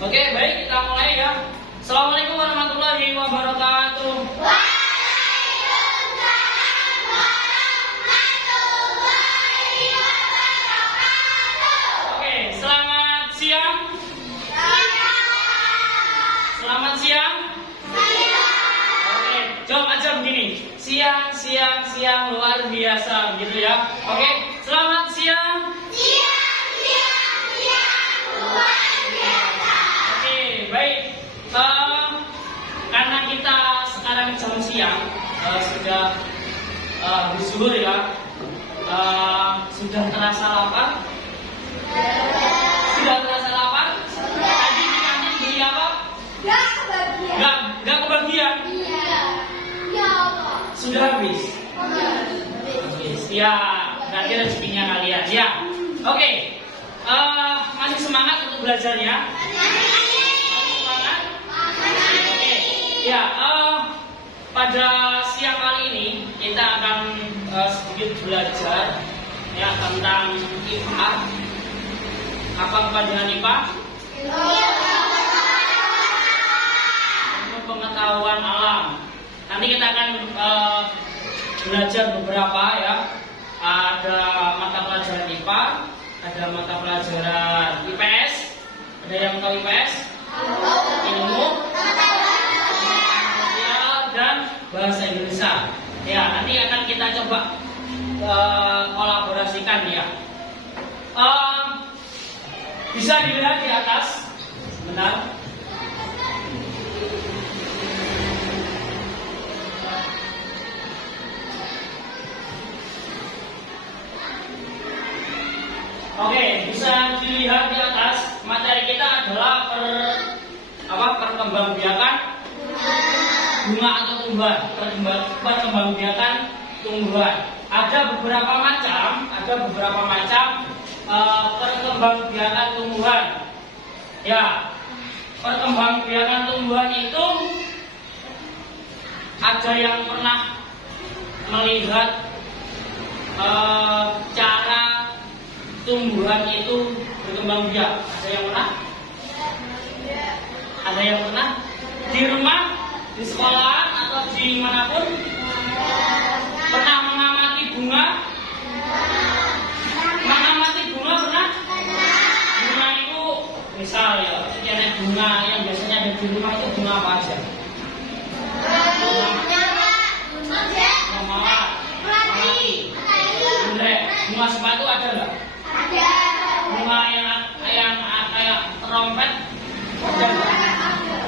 Oke, baik, kita mulai ya. Assalamualaikum warahmatullahi wabarakatuh. Waalaikumsalam warahmatullahi wabarakatuh. Oke, selamat siang. Selamat siang. Oke, jawab aja begini. Siang luar biasa gitu ya. Oke, selamat siang. Luar biasa. Oke, baik. Karena kita sekarang jam siang, sudah habis zuhur ya. Sudah terasa lapar? Sudah terasa lapar? Tadi di kantin beli apa? Gak kebagian. Nggak kebagian. Iya. Ya Allah. Sudah habis. Habis. Ya, berarti rezekinya kalian ya. Oke. Masih semangat untuk belajarnya? Masih semangat? Oke. Ya, pada siang kali ini kita akan sedikit belajar ya tentang IPA. Apa dengan IPA? Pengetahuan alam. Nanti kita akan belajar beberapa ya. Ada mata pelajaran IPA, ada mata pelajaran IPS. Ada yang tahu IPS? Ilmu sosial dan bahasa Indonesia. Ya, nanti akan kita coba kolaborasikan ya. Bisa dilihat di atas. Sebentar. Oke, bisa dilihat di atas. Materi kita adalah perkembangbiakan bunga atau tumbuhan. Perkembangbiakan tumbuhan. Ada beberapa macam perkembangbiakan tumbuhan. Ya, perkembangbiakan tumbuhan itu ada yang pernah melihat cara tumbuhan itu berkembang biak. Ada yang pernah? Ada yang pernah? Di rumah, di sekolah, atau di manapun? Pernah mengamati bunga? Mengamati bunga pernah? Bunga itu, misal ya, jenis bunga yang biasanya ada di rumah itu bunga apa aja? Bunga mawar, melati, jundrek. Bunga sepatu ada nggak? Ada. Bunga yang kayak trompet ada nggak?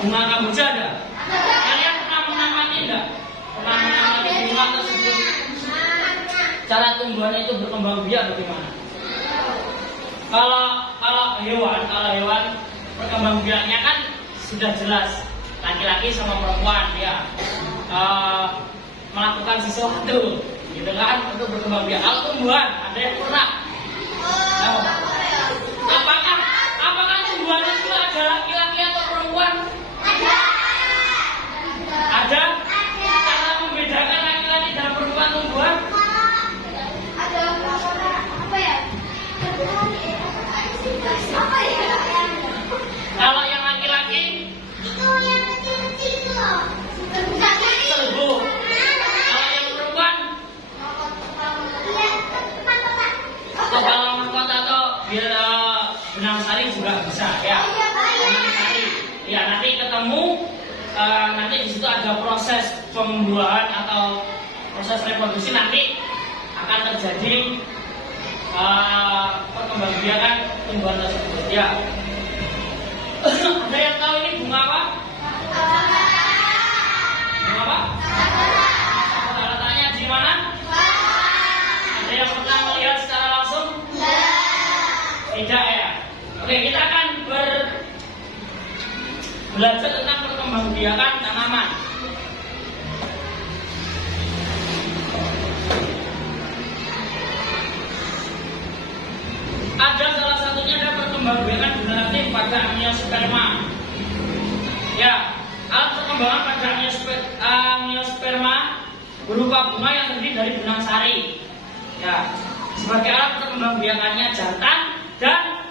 Bunga kamboja ada? Kalian pernah mengamati enggak? Pernah mengamati bunga tersebut? Cara tumbuhan itu berkembang biak bagaimana? Kalau hewan berkembang biaknya kan sudah jelas, laki-laki sama perempuan ya melakukan sesuatu gitu kan untuk berkembang biak. Kalau tumbuhan ada yang pernah? Apakah tumbuhan itu ada laki-laki atau perempuan? Ada? Cara membedakan laki-laki dan perempuan tumbuhan? Kalau yang laki-laki serbu. Kalau yang perempuan kepala mahkota atau benang sari juga bisa ya. Benang sari. Ya, nanti ketemu nanti di situ ada proses pembuahan atau proses reproduksi, nanti akan terjadi perkembangbiakan tumbuhan tersebut ya. Ada yang tahu ini bunga apa? Bunga apa? Letaknya di mana? Ada yang pernah melihat secara langsung? Tidak ya. Oke, kita akan belajar tentang perkembangbiakan tanaman. Ada salah satunya ada perkembangbiakan generatif pada amniosperma. Ya, alat perkembangan pada amniosperma berupa bunga yang terdiri dari benang sari. Ya, sebagai alat perkembangbiakannya jantan dan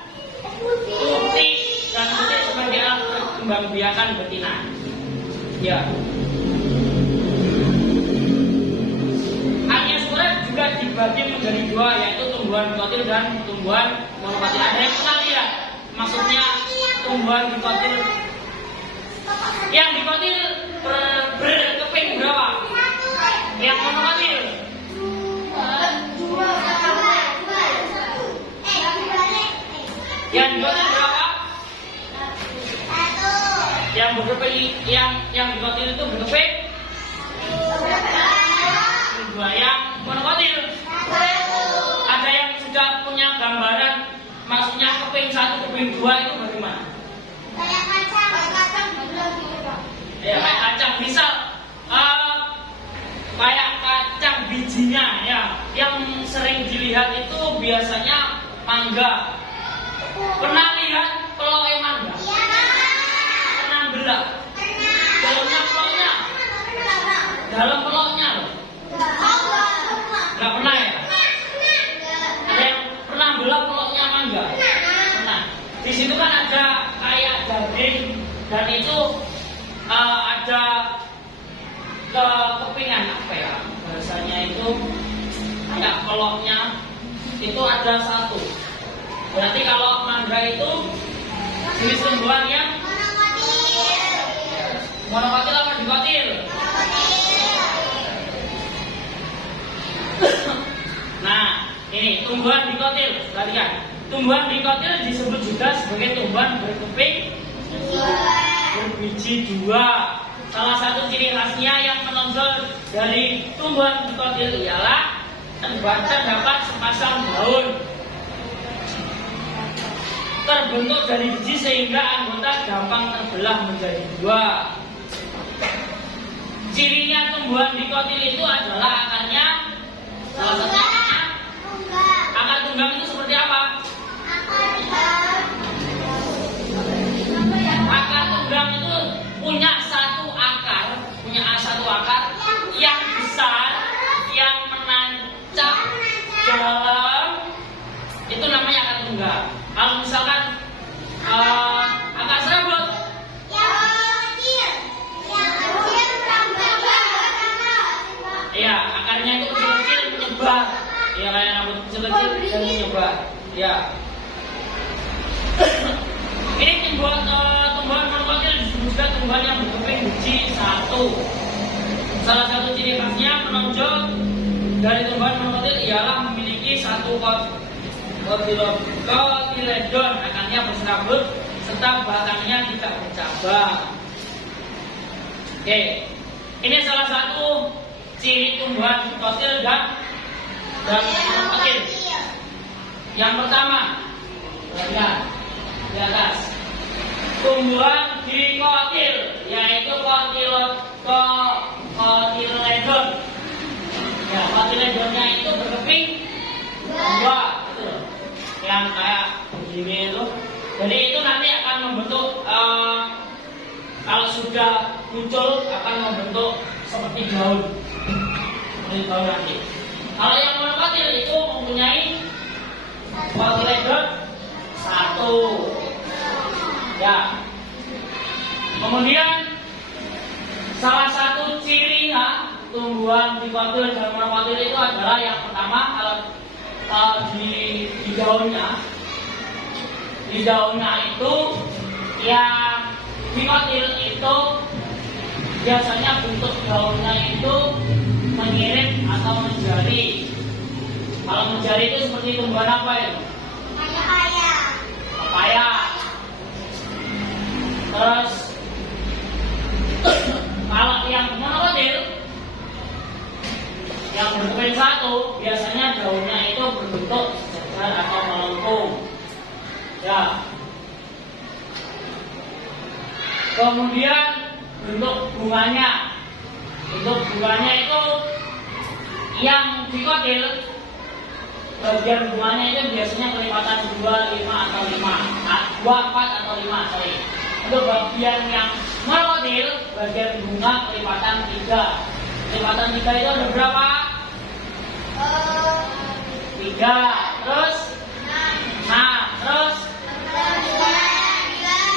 putih, dan putih sebagai alat kembangbiakan betina. Ya. Angiosperma juga dibagi menjadi dua, yaitu tumbuhan dikotil dan tumbuhan monokotil. Ada yang pernah lihat? Maksudnya tumbuhan dikotil. Yang dikotil berkeping berapa? Yang monokotil? Yang dikotil berapa? Yang berkeping, yang dikotil itu berkeping? Dua. Yang monokotil? Ada yang sudah punya gambaran, maksudnya keping satu, keping dua itu bagaimana? Kayak kacang bilang gitu Pak. Ya, kayak kacang. Misal kayak kacang bijinya ya, yang sering dilihat itu biasanya mangga. Pernah lihat peloe mangga? Pernah belah? Dalamnya peloknya? Dalam peloknya loh. Nggak pernah ya? Ada yang pernah belah peloknya mangga? Pernah. Di situ kan ada kayak daging dan itu ada kepingan apa ya? Bahasanya itu kayak peloknya itu ada satu. Berarti kalau mangga itu jenis tumbuhan yang monokotil apa dikotil? Nah, ini tumbuhan dikotil. Perhatikan, tumbuhan dikotil disebut juga sebagai tumbuhan berkeping berbiji dua. Salah satu ciri khasnya yang menonjol dari tumbuhan dikotil ialah terdapat sepasang daun terbentuk dari biji sehingga anggota gampang terbelah menjadi dua. Cirinya tumbuhan dikotil itu adalah akarnya. Salah satu akar tunggang itu seperti apa? Akar tunggang itu punya satu akar yang besar, yang menancap dalam, itu namanya akar tunggang. Kalau misalkan akar serabut, ya akarnya itu kecil-kecil menyebar, ya kayak rambut kecil-kecil dan menyebar. Ya. Ini tumbuhan monokotil disebut juga tumbuhan yang berkeping biji satu. Salah satu ciri khasnya menonjol dari tumbuhan monokotil ialah memiliki satu kotiledon, akarnya berserabut serta batangnya tidak bercabang. Oke, ini salah satu ciri tumbuhan dikotil dan monokotil. Yang pertama, perhatikan di atas, tumbuhan dikotil, yaitu kotiledon. Ya, kotiledonnya itu berkeping dua, gitu loh. Yang kayak begini itu. Jadi itu nanti akan membentuk, kalau sudah muncul akan membentuk seperti daun. Seperti daun nanti. Kalau yang monokotil itu mempunyai kotiledon satu. Ya. Kemudian salah satu ciri tumbuhan dikotil dan monokotil itu adalah yang pertama, kalau di daunnya itu yang dikotil itu biasanya bentuk daunnya itu mengirit atau menjari. Kalau menjari itu seperti tumbuhan apa ya? Pepaya. Terus kalau yang monokotil, yang berkeping satu, biasanya daunnya itu berbentuk sejajar atau melengkung. Ya. Kemudian bentuk bunganya itu yang dikotil, bagian bunganya itu biasanya kelipatan 2, 5 atau 5, 2, 4 atau 5, sorry. Untuk bagian yang monokotil, bagian bunga kelipatan 3. Kelipatan 3 itu ada berapa? 3. Terus 6. Terus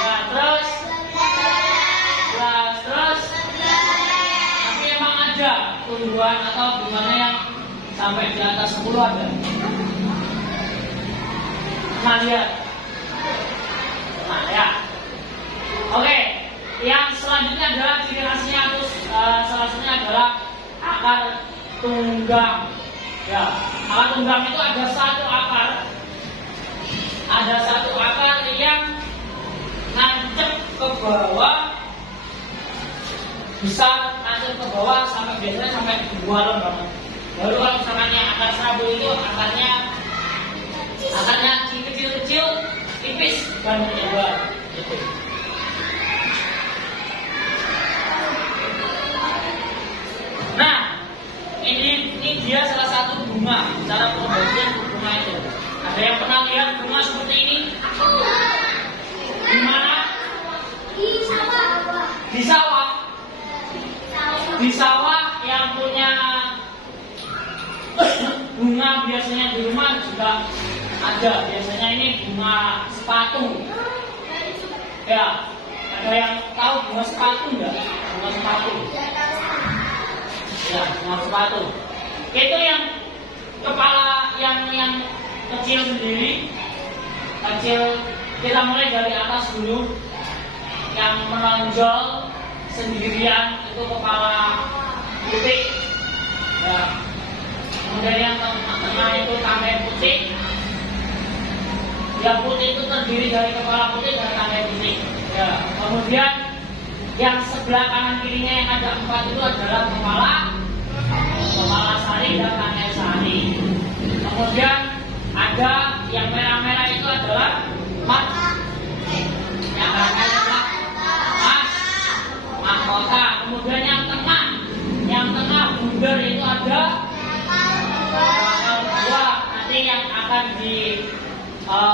3. Terus puluhan atau bunganya yang sampai di atas 10 ada? Nah, lihat. Nah, ya. Oke, yang selanjutnya adalah ciri khasnya, terus selanjutnya adalah akar tunggang. Ya, akar tunggang itu ada satu akar yang nancep ke bawah, bisa nancep ke bawah sampai biasanya sampai di bualan banget. Baru kalau misalkan yang akar serabut itu akarnya kecil-kecil, tipis dan menyebar. Gitu. Nah, ini dia salah satu bunga. Cara pembagian bunga itu. Ada yang pernah lihat bunga seperti ini? Di mana? Di sawah. Di sawah. Di sawah yang punya bunga biasanya di rumah juga ada. Biasanya ini bunga sepatu. Ya, ada yang tahu bunga sepatu enggak? Bunga sepatu. Ya, bunga sepatu. Itu yang kepala yang kecil sendiri. Kecil, kita mulai dari atas dulu. Yang menonjol sendirian itu kepala putih. Ya. Kemudian yang tengah itu tangkai putih. Yang putih itu terdiri dari kepala putih dan tangkai putih. Ya. Kemudian yang sebelah kanan kirinya yang ada 4 itu adalah kepala sari dan tangkai sari. Kemudian ada yang merah-merah itu adalah yang merah-merah mahkota. Kemudian yang tengah bundar itu ada bakal buah. Nanti yang akan diproduksi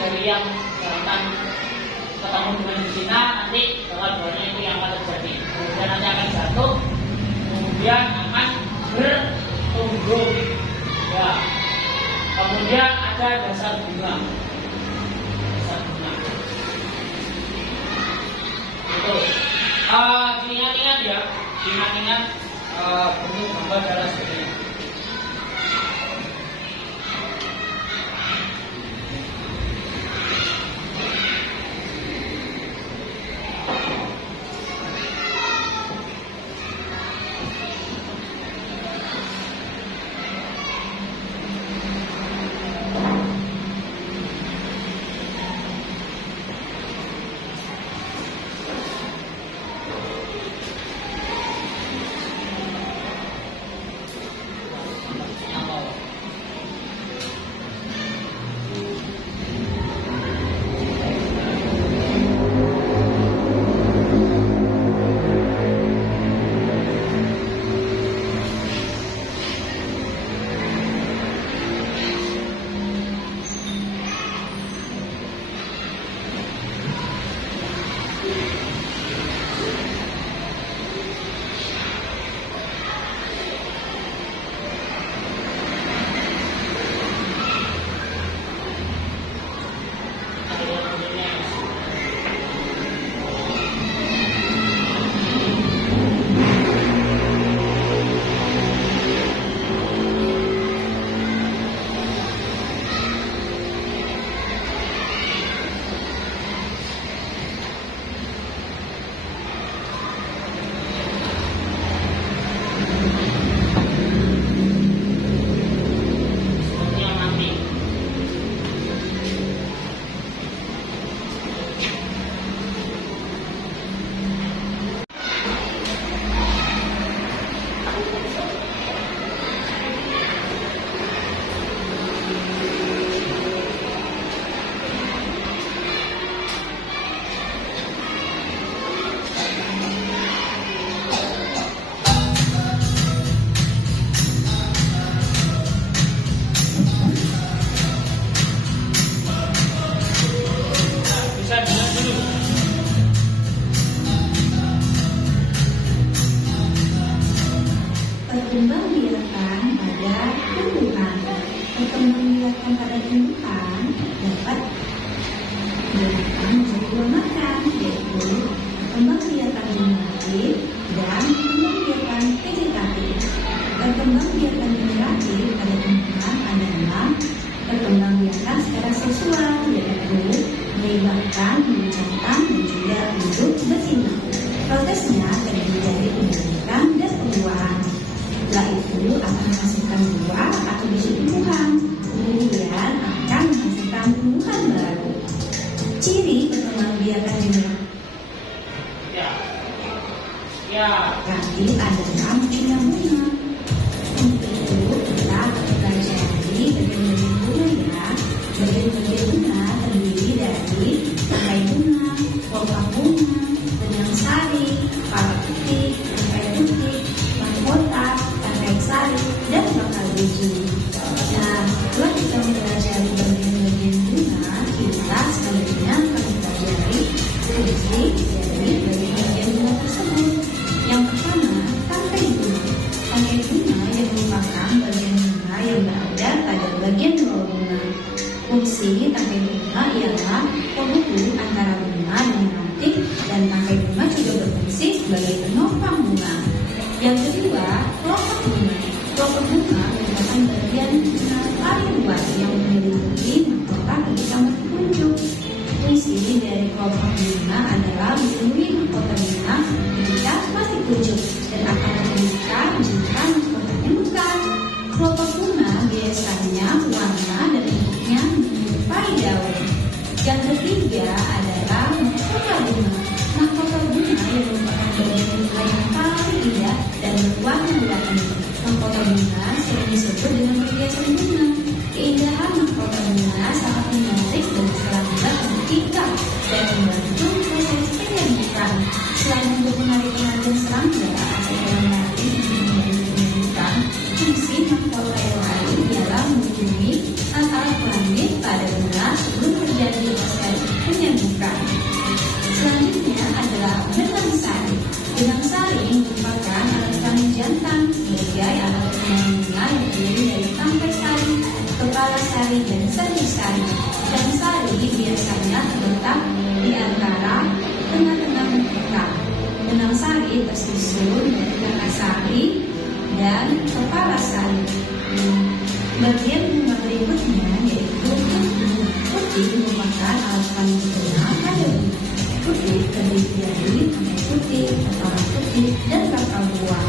dari yang jantan ketemu dengan betina, nanti bakal buahnya itu yang akan terjadi. Kemudian nanti akan jatuh, kemudian akan bertumbuh. Ya. Kemudian ada dasar bunga. Itu. Diingat-ingat ya, diingat-ingat bentuk gambar darah seperti ini. akan menjantan dan juga hidup betina. Prosesnya terdiri dari pembentukan dan pembuahan. Setelah itu akan menghasilkan buah atau biji tumbuhan. Kemudian akan menghasilkan tumbuhan baru. Ciri perkembangbiakan jenuh tadi adalah munculnya bunga. Untuk itu kita pelajari bagian-bagian bunga ya. Bagian-bagian bunga terdiri dari tangkai bunga, kelopak bunga, benang sari, kepala putih, tangkai putih, mahkota, tangkai sari, dan bakal biji. Nah, setelah kita mempelajari bagian-bagian bunga, kita selanjutnya akan mempelajari fungsi dari bagian-bagian bunga tersebut. Yang pertama, tangkai bunga. Tangkai bunga yang merupakan bagian bunga yang berada pada bagian bawah bunga. Fungsi tangkai bunga ialah penghubung antara bunga dengan ranting, dan tangkai bunga juga berfungsi sebagai penopang bunga. Yang kedua, kelopak bunga. Kelopak bunga merupakan bagian bunga paling luas yang memiliki mahkota bagi taman pengunjung. Fungsi dari kelopak bunga adalah melindungi mahkota bunga ketika masih kuncup dan akan memberikan jika mahkotanya luka. Kelopak bunga biasanya warna dan bentuknya menyerupai daun. Yang ketiga adalah mahkota bunga. Mahkota bunga yang merupakan bagian bunga yang paling indah dan berwarna-warni. Mahkota bunga sering disebut dengan perhiasan bunga. Keindahan mahkota bunga sangat menarik dan serangga ketika dan membantu proses penyembuhan. Selain untuk menarik perhatian serangga, saya menarik menyembuhkan. Fungsi mahkota yang lain ialah melindungi antara kelamin pada bunga sebelum terjadi proses penyembuhan. Selanjutnya adalah benang sari. Benang sari merupakan alat kelamin jantan sebagai alat kelamin bunga yang terdiri dari tangkai sari, kepala sari, dan sendi sari. Dan sari biasanya terletak di antara tengah-tengah mahkota. Benang sari tersusun dari tangkai sari dan kepala sari. Bagian bunga berikutnya yaitu putih. Putih merupakan alat kelamin bunga pada bunga. Putih terdiri dari tangkai putih, kepala putih, dan bakal buah.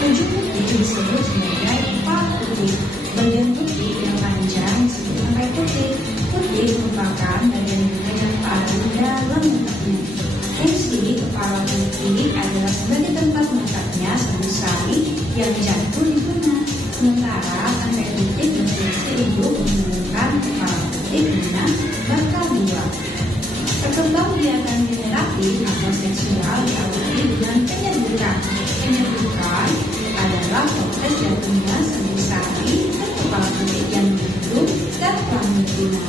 Ujung putih disebut sebagai kepala putih. Bagian putih yang panjang disebut tangkai putih. Putih merupakan bagian bunga yang paling dalam letaknya. Fungsi kepala putih adalah sebagai tempat meletaknya serbuk sari yang jatuh di bunga. Sementara tangkai putih berfungsi untuk menghubungkan kepala putih dengan bakal buah. Perkembangbiakan generatif atau seksual diawali dengan penyerbukan. Penyerbukan adalah proses jatuhnya serbuk sari ke kepala putih yang dibentuk dan kelamin betina.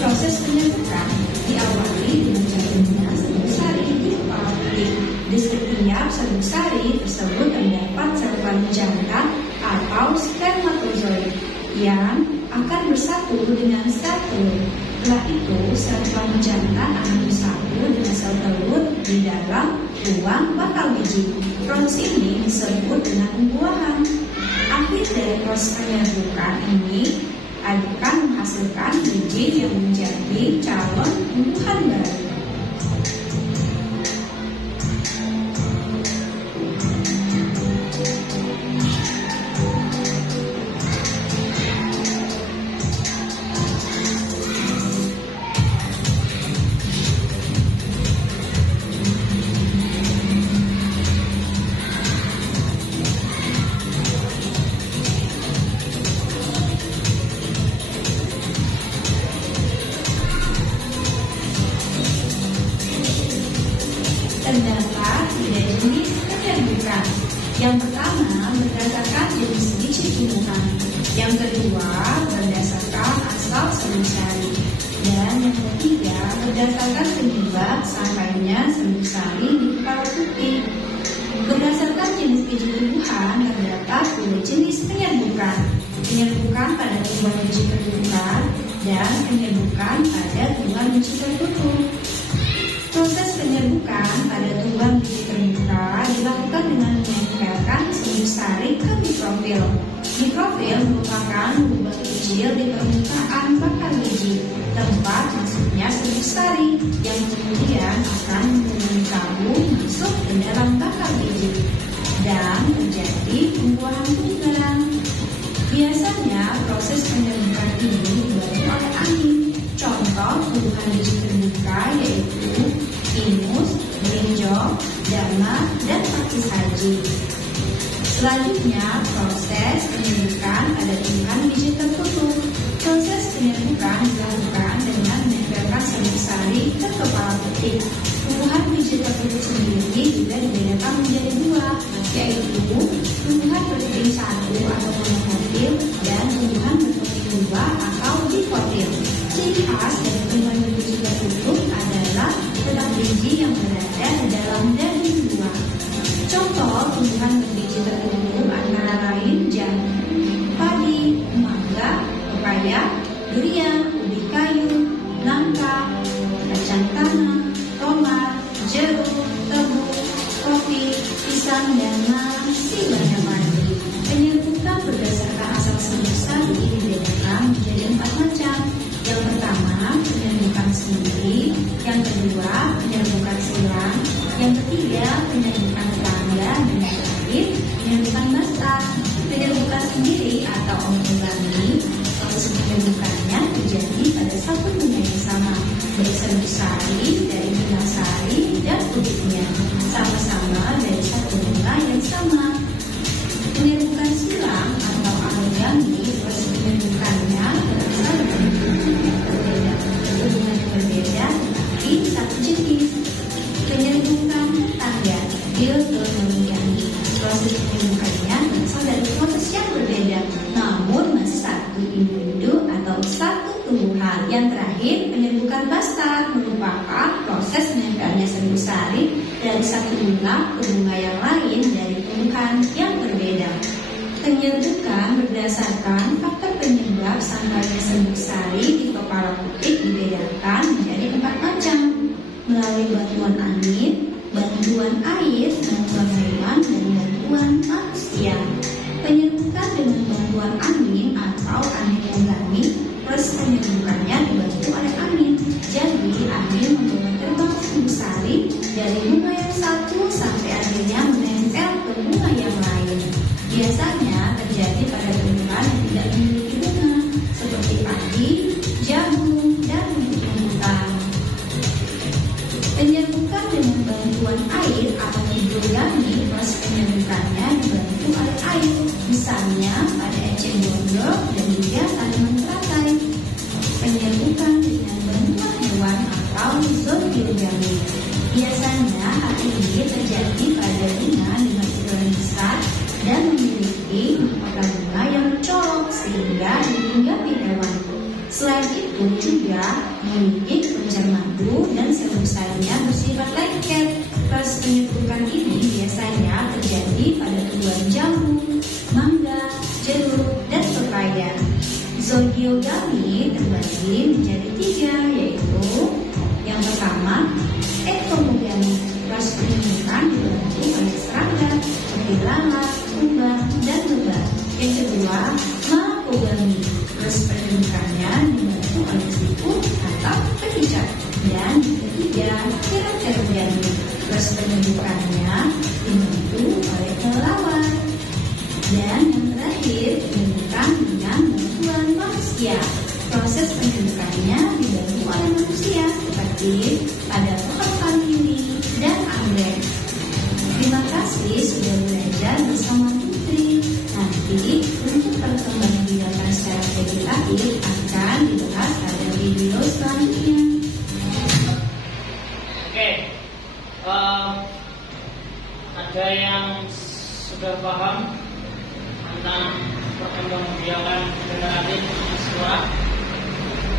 Proses penyerbukan diawali dengan jatuhnya serbuk sari di kepala putih. Di setiap serbuk sari tersebut terdapat sel kelamin jantan atau spermatozoid yang akan bersatu dengan sel telur. Setelah itu, sel kelamin jantan akan bersatu dengan sel telur di dalam ruang bakal biji. Proses ini disebut dengan pembuahan. Akhir dari proses penyerbukan ini akan menghasilkan biji yang menjadi calon tumbuhan baru. Terdapat 3 jenis penyerbukan. Yang pertama berdasarkan jenis biji tumbuhan. Yang kedua berdasarkan asal serbuk sari. Dan yang ketiga berdasarkan penyebab sampainya serbuk sari di kepala putih. Berdasarkan jenis biji tumbuhan terdapat 2 jenis penyerbukan. Penyerbukan pada tumbuhan biji terbuka dan penyerbukan pada tumbuhan biji tertutup. Proses penyerbukan pada tumbuhan biji terbuka dilakukan dengan menempelkan serbuk sari ke mikrofil. Mikrofil merupakan lubang kecil di permukaan bakal biji. tempat masuknya serbuk sari yang kemudian akan mengirim tabung masuk ke dalam bakal biji dan terjadi pembuahan tunggal. Biasanya proses penyerbukan ini dibantu oleh angin. Contoh tumbuhan biji terbuka yaitu pinus, brinjol, dana, dan pakis haji. Selanjutnya, proses penyerbukan pada tumbuhan biji tertutup. Proses penyerbukan dilakukan dengan menempelkan serbuk sari ke kepala petik. Tumbuhan biji tertutup sendiri juga dibedakan menjadi dua, yaitu tumbuhan berputing satu atau monokotil dan tumbuhan berputing dua atau dikotil. Ciri khas dari tumbuhan biji tertutup adalah letak biji yang berada di dalam daging buah. Contoh tumbuhan berbiji tertutup antara lain jagung, padi, mangga, pepaya, durian, ubi kayu, nangka, kacang tanah, tomat, jeruk, tebu, kopi, pisang, dan masih banyak lagi. Penyerbukan berdasarkan asal serbuk sari dibedakan menjadi 4 macam. Yang pertama, penyerbukan sendiri. Yang kedua, penyerbukan silang. Yang ketiga, penyerbukan tangga. Dan yang terakhir, penyerbukan basah. Penyerbukan sendiri atau origami, proses penyerbukannya terjadi pada satu bunga yang sama, baik serbuk sari dari bunga sari dan kulitnya, sama-sama dari satu bunga yang sama. Penyerbukan silang atau origami, proses penyerbukannya berasal dari hubungan yang berbeda tetapi satu jenis. Penyerbukan tangga diotonomigami, proses penyerbukannya berasal dari proses yang berbeda namun masih satu individu atau satu tumbuhan. Yang terakhir, penyerbukan bastar merupakan proses menempelnya serbuk sari dari satu bunga ke bunga yang lain dari tumbuhan yang berbeda. Penyerbukan berdasarkan faktor penyebab sambalnya serbuk sari di kepala petik dibedakan menjadi 4 macam, melalui bantuan angin, bantuan air, bantuan hewan, dan bantuan manusia. Penyerbukan dengan bantuan angin atau anemogami, proses penyerbukannya dibantu oleh angin. Jadi angin membawa terbang serbuk sari dari bunga yang satu sampai akhirnya menempel ke bunga yang lain. Biasanya terjadi pada tumbuhan yang tidak memiliki bunga seperti padi, jagung, dan tumbuhan. Penyerbukan dengan bantuan air atau hidrogami, proses penyerbukannya dibantu oleh air, misalnya pada eceng gondok dan juga tanaman teratai. Penyerbukan dengan bantuan hewan atau zoogami. Biasanya hal ini terjadi pada bunga dengan ukuran besar dan memiliki mahkota bunga yang mencolok sehingga dihinggapi hewan. Selain itu juga memiliki kelenjar madu dan serbuk sarinya bersifat lengket. Proses penyerbukan ini biasanya terjadi pada tumbuhan jagung, mangga, jeruk, dan pepaya. Zoogami terbagi menjadi 3, yaitu yang pertama, ektomogami. Proses penyerbukan dibantu oleh serangga seperti lalat, kumbang, dan lebah. Yang kedua, makogami. Proses penyerbukannya dibantu oleh siput atau bekicot. Dan yang ketiga, pterodermi. Proses penyerbukannya dibantu oleh kelelawar. Dan yang terakhir, penyerbukan dengan bantuan manusia. Proses penyerbukannya dibantu oleh manusia seperti pada pohon vanili dan anggrek. Terima kasih sudah belajar bersama Putri. Nanti untuk perkembangan secara vegetatif akan dibahas pada video selanjutnya. Oke, ada yang sudah paham tentang perkembangbiakan generatif siswa?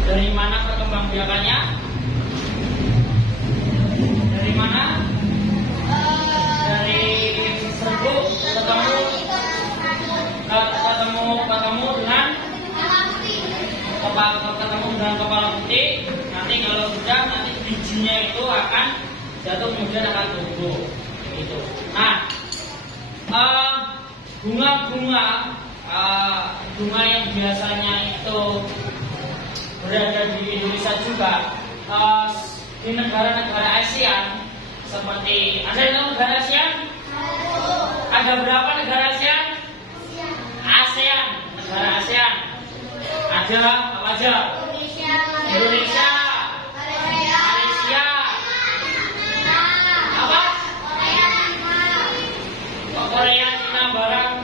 Dari mana perkembangbiakannya? Dari mana? Dari serbuk ketemu dengan kepala putih. Nanti kalau sudah, nanti bijinya itu akan jatuh kemudian akan tumbuh. Gitu. Nah, bunga yang biasanya itu berada di Indonesia juga. Di negara-negara ASEAN seperti ada negara ASEAN? Ada berapa negara ASEAN? ASEAN, negara ASEAN. Ada apa aja? Indonesia, Malaysia, apa? Korea, Cina, Barat.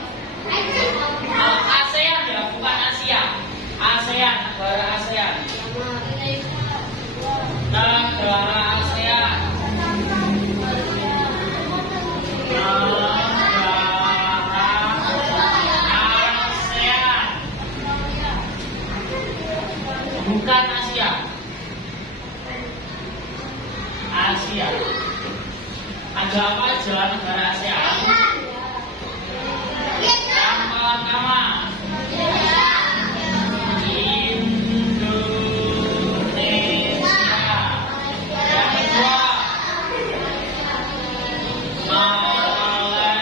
ASEAN ya, bukan Asia. ASEAN, negara ASEAN. Negara ASEAN. Bukan Asia. Asia. Ada apa aja negara ASEAN? Yang pertama, Indonesia. Yang kedua,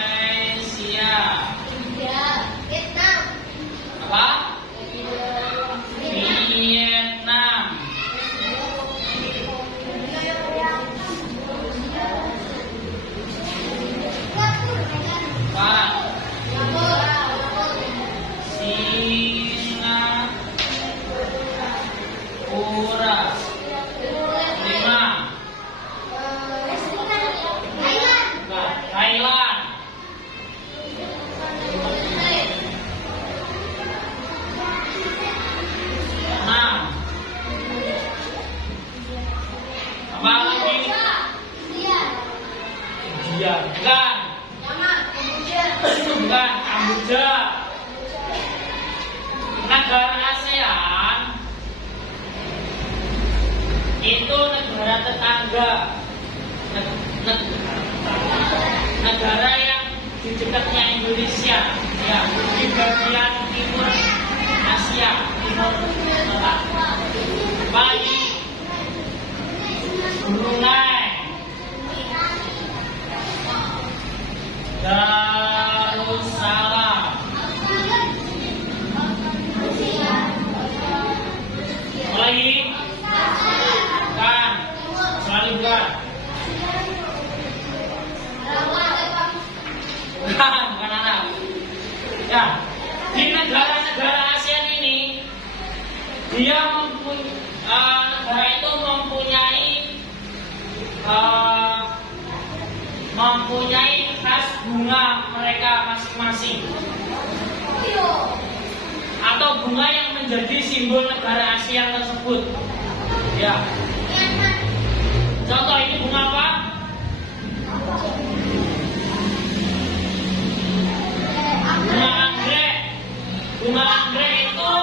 Malaysia. Apa? Vietnam. Empat. Singapura. Lima. Thailand. Enam. Apa lagi? India. Bukan. Bukan. Kamboja. Negara ASEAN itu negara tetangga, negara yang di dekatnya Indonesia, ya, di bagian timur Asia, timur tengah. Bali, Brunei, Darussalam, lagi kan, selalu bukan. Bukan Arab. Ya, di negara-negara ASEAN ini dia negara itu mempunyai khas bunga mereka masing-masing, atau bunga yang menjadi simbol negara ASEAN tersebut. Ya. Contoh ini bunga apa? Bunga anggrek. Bunga anggrek itu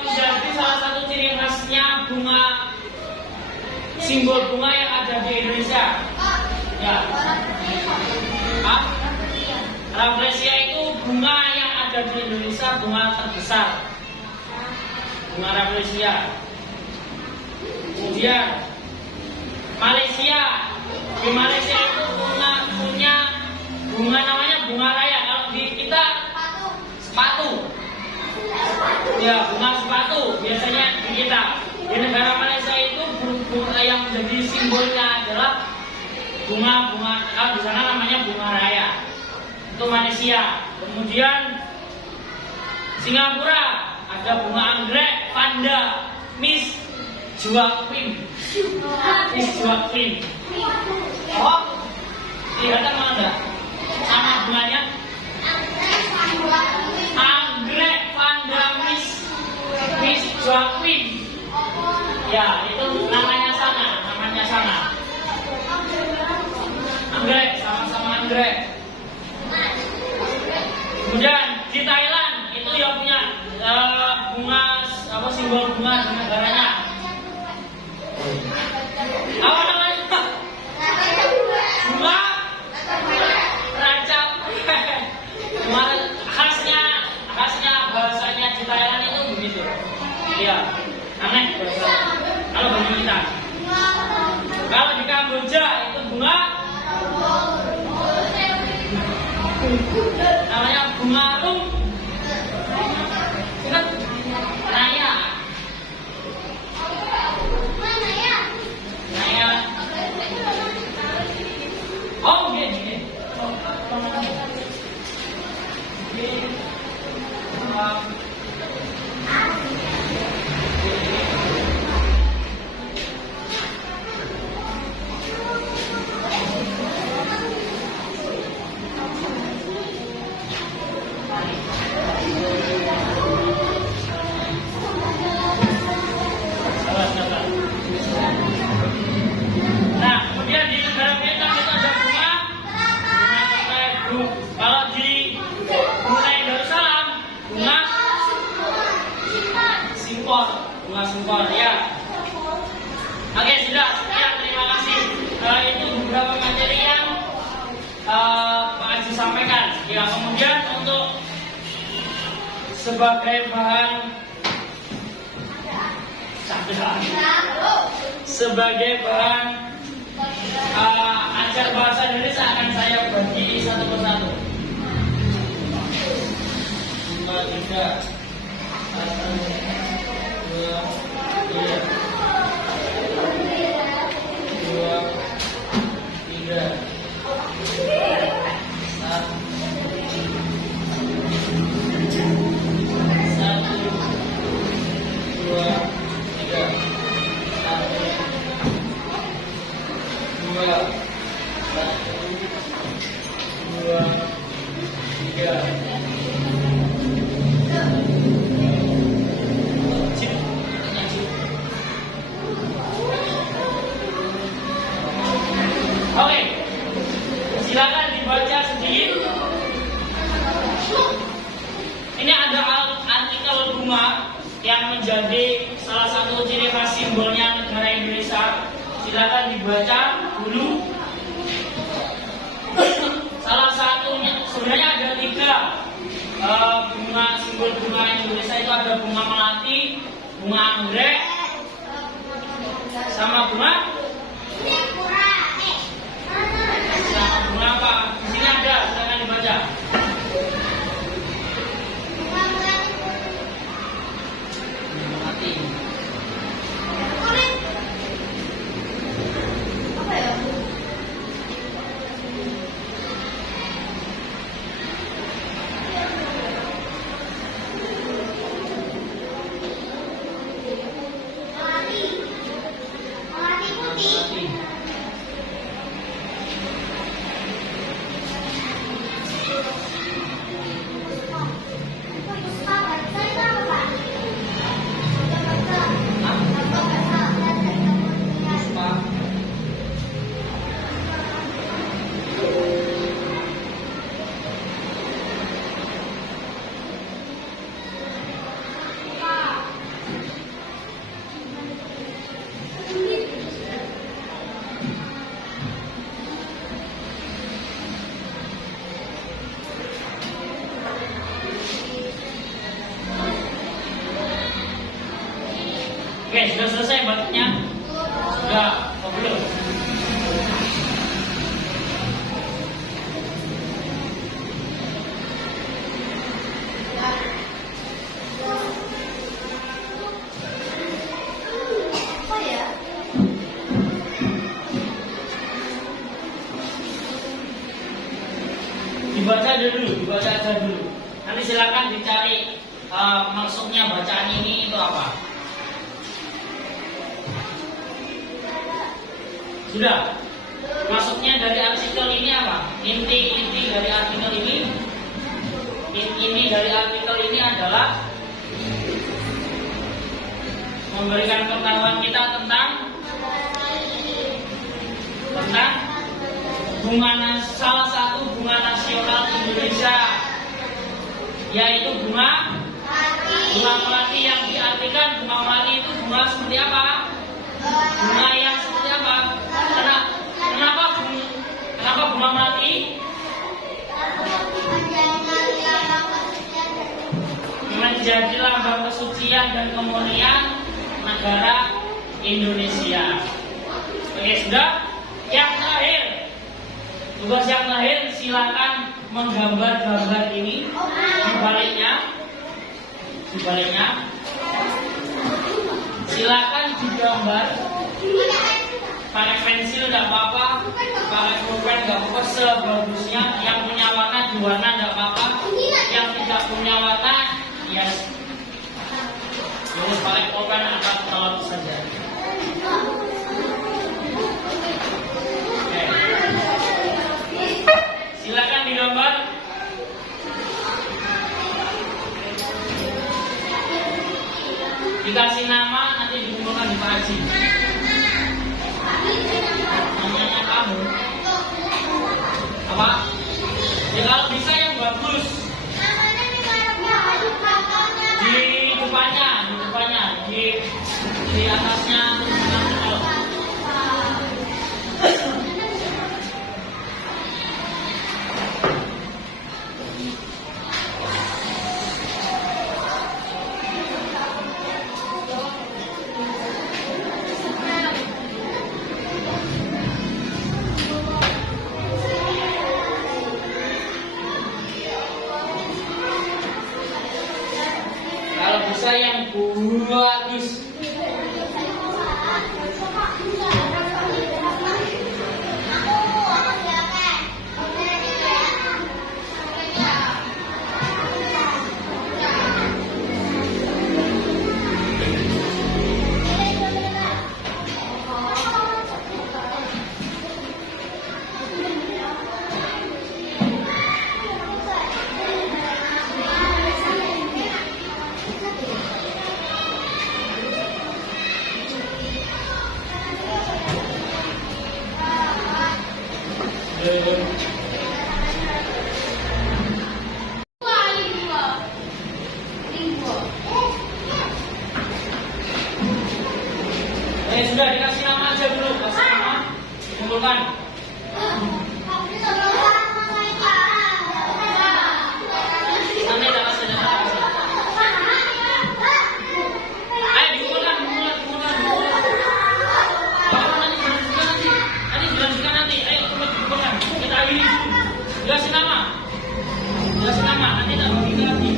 menjadi salah satu ciri khasnya bunga, simbol bunga yang ada di Indonesia. Ya. Rafflesia itu bunga yang ada di Indonesia, bunga terbesar. Bunga Rafflesia. Kemudian Malaysia. Di Malaysia itu punya bunga namanya bunga raya. Kalau di kita sepatu. Ya, bunga sepatu biasanya di kita. Di negara Malaysia itu bunga yang menjadi simbolnya adalah bunga-bunga. Kalau di sana namanya bunga raya. Itu Malaysia. Kemudian Singapura ada bunga anggrek, panda, Miss Joaquim. Miss Joaquim. Oh, kelihatan mana enggak? Sama bunganya? Anggrek, panda, Miss Joaquim. Ya, itu namanya sana. Anggrek, sama-sama anggrek. Kemudian di Thailand itu ya punya bunga, apa, simbol bunga di negaranya. Apa namanya? Bunga racap. khasnya bahasanya di Thailand itu begitu. Iya, aneh bahasa. Kalau bagi kita. Kalau di Kamboja itu bunga namanya bunga rum. Ingat? sebagai bahan ajar bahasa Indonesia akan saya bagi satu persatu. 1, 2, 3, Oke, silakan dibaca sedikit. Ini ada artikel bunga yang menjadi salah satu ciri khas simbolnya negara Indonesia. Silakan dibaca dulu. Salah satunya sebenarnya ada 3 bunga, simbol bunga Indonesia itu ada bunga melati, bunga anggrek, sama bunga apa? Di sini ada, silakan dibaca. Melati. Oke, sudah selesai batiknya? Sudah, oh belum? Dibaca aja dulu. Nanti silakan dicari maksudnya bacaan ini itu apa. Sudah. Maksudnya dari artikel ini apa? Inti dari artikel ini. Ini dari artikel ini adalah memberikan pengetahuan kita tentang salah satu bunga nasional Indonesia, yaitu bunga melati, yang diartikan bunga melati itu bunga seperti apa? Bunga yang seperti apa? Kenapa bunga melati? Menjadi lambang kesucian dan kemuliaan negara Indonesia. Oke, sudah. Yang terakhir, tugas yang terakhir, silakan menggambar-gambar ini. Dibaliknya, silakan digambar. Pakai pensil nggak apa-apa, pakai pulpen nggak apa-apa, sebagusnya. Yang punya warna diwarna nggak apa-apa, yang tidak punya warna ya harus pakai pulpen atau telat saja. Oke. Silakan digambar. Dikasih nama, nanti dikumpulkan di Pak Haji. Namanya kamu apa? Ya kalau bisa yang bagus. Di depannya, di atasnya. Sudah dikasih nama aja dulu, kasih nama, kumpulkan. Nanti tak kasih, nanti tak kasih. Ayo dikumpulkan. Nanti dilanjutkan nanti. Ayo dikumpulkan. Kita akhiri dulu. Dikasih nama, nanti tak bagi nanti.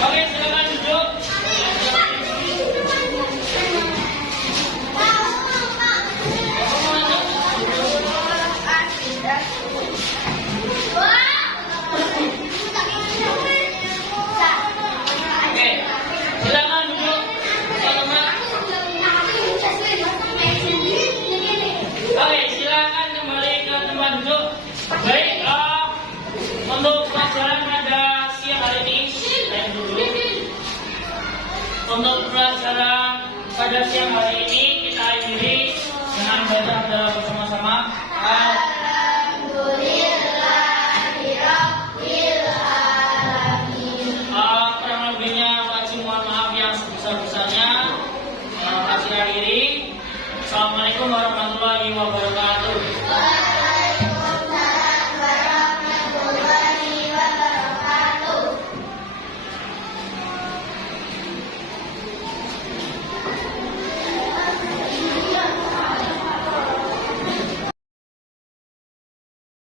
Oke, silakan duduk. Oke, silakan duduk. Oke, silakan kembali ke tempat duduk. Baik, untuk pelajaran pada siang hari ini, saya dulu. Untuk pelajaran pada siang hari ini kita akhiri dengan baca adalah bersama-sama. Kurang lebihnya wajib mohon maaf yang sebesar-besarnya. Kasih akhiri. Assalamualaikum warahmatullahi wabarakatuh.